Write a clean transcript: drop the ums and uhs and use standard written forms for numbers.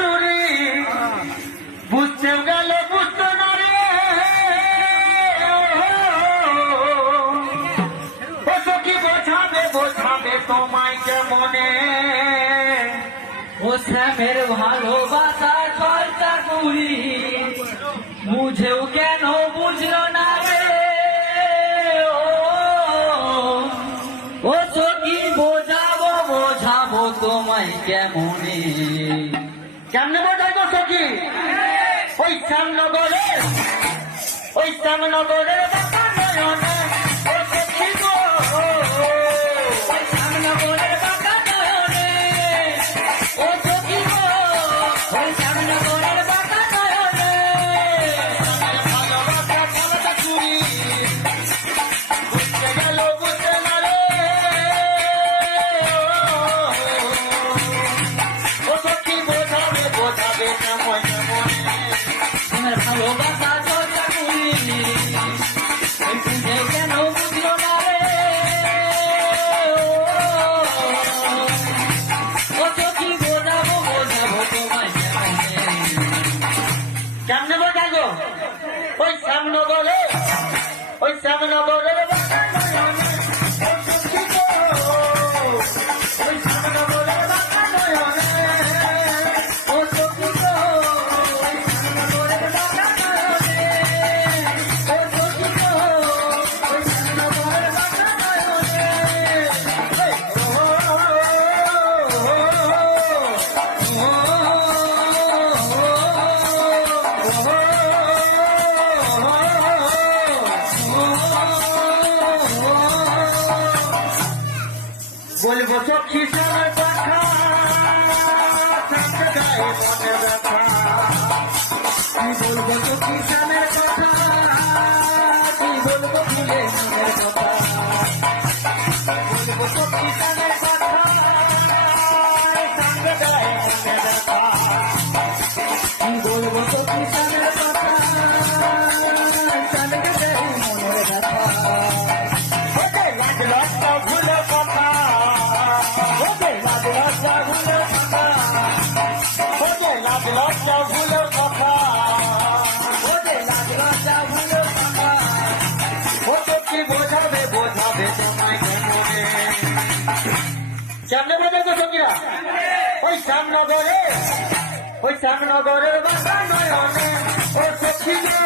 চুরি বুঝতে গেলে বুঝতে না রে ও কি বোঝাবে বোঝাবে তোমায় কেমনে ও শ্যামের ভালোবাসা চর্চা করি বুঝেও কেন বুঝলো না রে ও কি বোঝাবো বোঝাবো তোমায় কেমনে কেমনে বোঝাবো সখী ওই শ্যামনগরের বাবা নয়নে ও সখী গো ওই শ্যামনগরের বাঁকা নয়নে ও সখী গো ওই শ্যামনগরের বাঁকা নয়নে ভালোবাসা খেলাটা চুরি বুঝতে গেল বুঝতে না রে ও সখী বোঝাবে বোঝাবে কেমন তোমার ভালোবাসা চর্চা করি বুঝে কেন বুঝলো না রে ও সখী বোঝাবো বোঝাবো তোমায় কেমনে কেমনে বোঝাবো ওই শ্যামনগরের বাবা নয়নে ও সখী গো ওই শ্যামনগরের বাবা নয়নে ও সখী গো ওই শ্যামনগরের বাঁকা নয়নে ও সখী গো ওই শ্যামনগরের বাঁকা বলবো সখী শ্যামের কথা থাকতে গায়ে মনে ব্যথা কি বলবো সখী শ্যামের কথা কি বলবো ফুলে মনের কথা বলবো সখী শ্যামের কথা থাকতে গায়ে মনে ব্যথা কি বলবো সখী শ্যামের কথা চালকে দেয় মনের ব্যথা ওকে লাজ লজ্জা ভুলে কথা ওকে লাজ লজ্জা ভুলে কথা ওকে লাজ লজ্জা ভুলে কথা ওদের লাজ লজ্জা ভুলে কথা ও সখী বোঝাবে বোঝাবে তোমায় কেমনে কেমনে বোঝাবো সখীরা ওই শ্যামনগরের বাবা নয়নে ও সখী গো